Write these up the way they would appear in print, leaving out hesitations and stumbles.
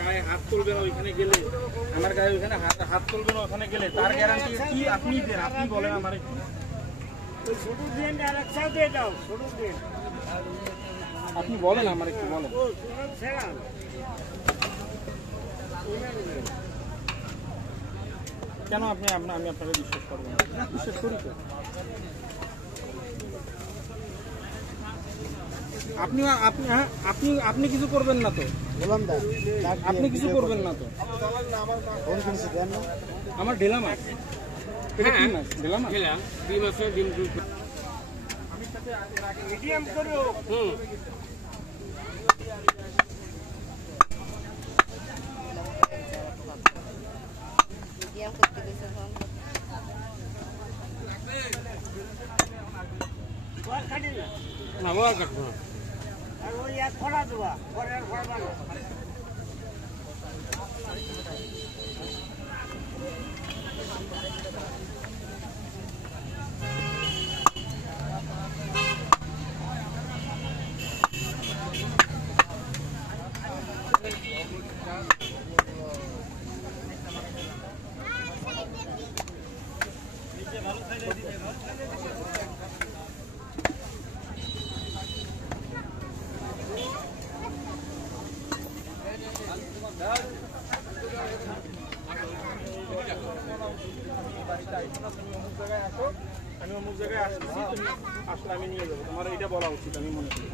গায়ে হাত তুলবে না ওইখানে গেলে, আমার গায়ে ওইখানে হাত তুলবে না ওখানে গেলে, তার গ্যারান্টি কি আপনি দেন? আপনি বলেন আমার আপনি বলেন আমার একটু বলেন কেন আপনি আমি আপনাকে বিশ্বাস করবো না? বিশ্বাস করি তো। আপনি আপনি আপনি আপনি কিছু করবেন না তো? আপনি কিছু করবেন না তো? আমার ঢেলা মাছ, এটা কি মাছ? ঢেলা মাছ, ডিম আছে, ডিম মিডিয়াম করো। মিডিয়াম করতে গেছে ফোন না, ওয়ার কাটবো না, আর ওই এক ফড়া দেবা, পরে আর ফড়া না। আমি অমুক জায়গায় আসতেছি, তুমি আসলে আমি নিয়ে যাবো, তোমার এটা বলা উচিত আমি মনে করি।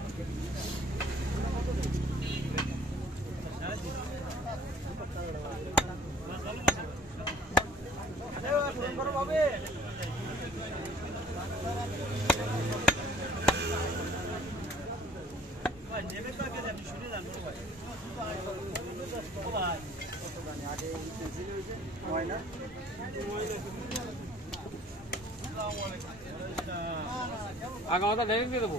আগামীটা ডাইরেক্ট দিয়ে দেবো।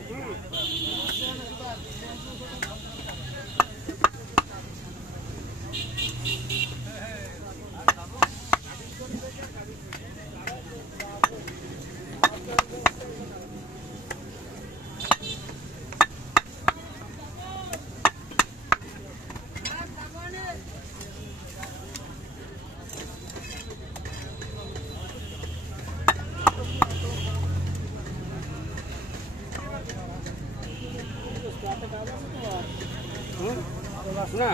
না